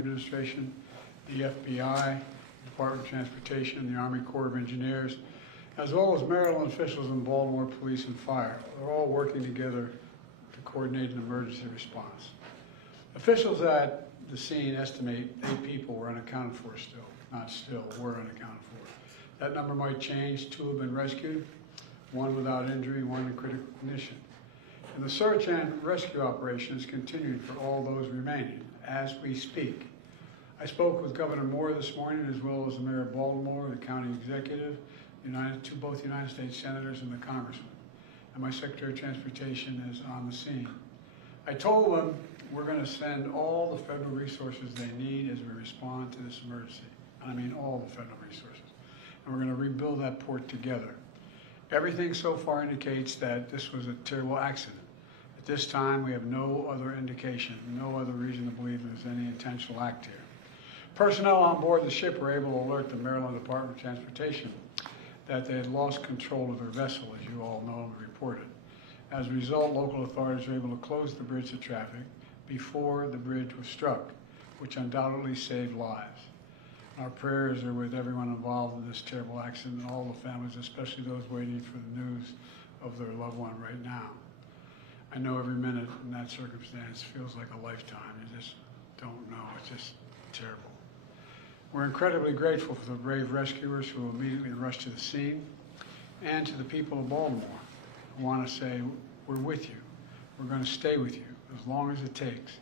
Administration, the FBI, Department of Transportation, the Army Corps of Engineers, as well as Maryland officials and Baltimore Police and Fire. They're all working together to coordinate an emergency response. Officials at the scene estimate 8 people were unaccounted for were unaccounted for. That number might change. 2 have been rescued, 1 without injury, 1 in critical condition. And the search and rescue operation is continuing for all those remaining as we speak. I spoke with Governor Moore this morning, as well as the Mayor of Baltimore, the County Executive, both United States Senators and the Congressman. And my Secretary of Transportation is on the scene. I told them we're going to send all the federal resources they need as we respond to this emergency. And I mean all the federal resources. And we're going to rebuild that port together. Everything so far indicates that this was a terrible accident. At this time, we have no other indication, no other reason to believe there's any intentional act here. Personnel on board the ship were able to alert the Maryland Department of Transportation that they had lost control of their vessel, as you all know and reported. As a result, local authorities were able to close the bridge to traffic before the bridge was struck, which undoubtedly saved lives. Our prayers are with everyone involved in this terrible accident and all the families, especially those waiting for the news of their loved one right now. I know every minute in that circumstance feels like a lifetime. You just don't know. It's just terrible. We're incredibly grateful for the brave rescuers who immediately rushed to the scene, and to the people of Baltimore. I want to say we're with you. We're going to stay with you as long as it takes.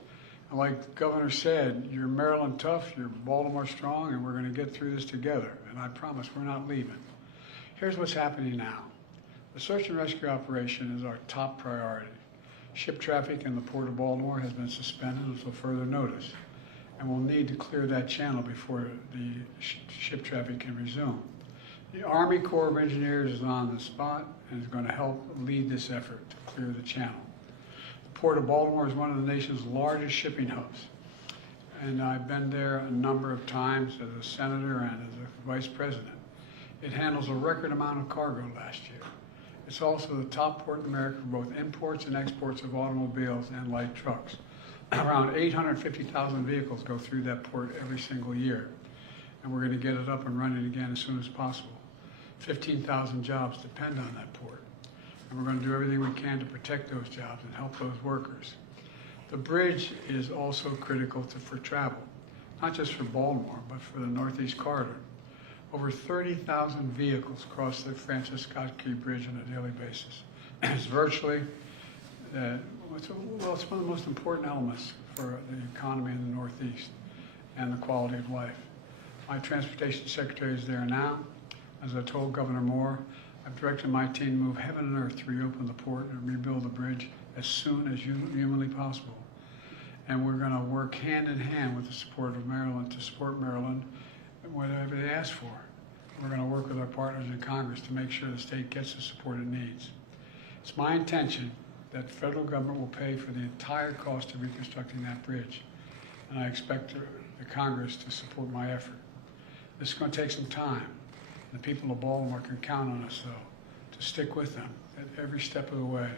And like the governor said, you're Maryland tough, you're Baltimore strong, and we're going to get through this together. And I promise we're not leaving. Here's what's happening now. The search and rescue operation is our top priority. Ship traffic in the Port of Baltimore has been suspended until further notice, and we'll need to clear that channel before the ship traffic can resume. The Army Corps of Engineers is on the spot and is going to help lead this effort to clear the channel. The Port of Baltimore is one of the nation's largest shipping hubs, and I've been there a number of times as a senator and as a vice president. It handles a record amount of cargo last year. It's also the top port in America for both imports and exports of automobiles and light trucks. Around 850,000 vehicles go through that port every single year, and we're going to get it up and running again as soon as possible. 15,000 jobs depend on that port, and we're going to do everything we can to protect those jobs and help those workers. The bridge is also critical for travel, not just for Baltimore, but for the Northeast Corridor. Over 30,000 vehicles cross the Francis Scott Key Bridge on a daily basis. It's virtually, it's one of the most important elements for the economy in the Northeast and the quality of life. My transportation secretary is there now. As I told Governor Moore, I've directed my team to move heaven and earth to reopen the port and rebuild the bridge as soon as humanly possible. And we're going to work hand in hand with the support of Maryland to support Maryland whatever they ask for. We're going to work with our partners in Congress to make sure the state gets the support it needs. It's my intention that the federal government will pay for the entire cost of reconstructing that bridge, and I expect the Congress to support my effort. This is going to take some time. The people of Baltimore can count on us, though, to stick with them at every step of the way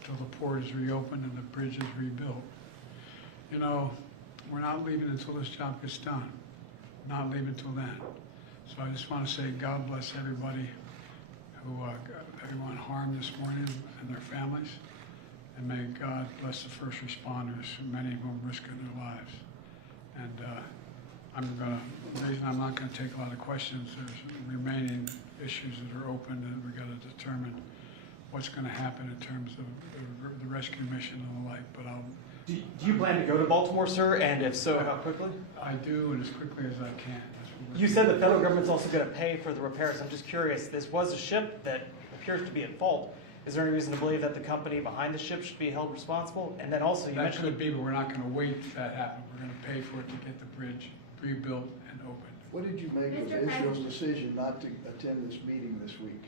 until the port is reopened and the bridge is rebuilt. You know, we're not leaving until this job gets done. Not leaving until then. So I just want to say God bless everybody who got everyone harmed this morning and their families. And may God bless the first responders, many of whom risking their lives. And the reason I'm not going to take a lot of questions, there's remaining issues that are open, and we've got to determine what's going to happen in terms of the rescue mission and the like. But Do you plan to go to Baltimore, sir? And if so, how quickly? I do, and as quickly as I can. You said the federal government's also going to pay for the repairs. I'm just curious, this was a ship that appears to be at fault. Is there any reason to believe that the company behind the ship should be held responsible? And then also, you mentioned... That could be, but we're not going to wait for that to happen. We're going to pay for it to get the bridge rebuilt and opened. What did you make of Israel's decision not to attend this meeting this week?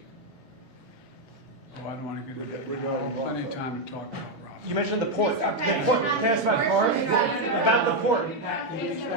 Oh, I don't want to get into that. I have plenty of time to talk about it, Rob. You mentioned the port. Can I ask about cars? About the port. Thanks for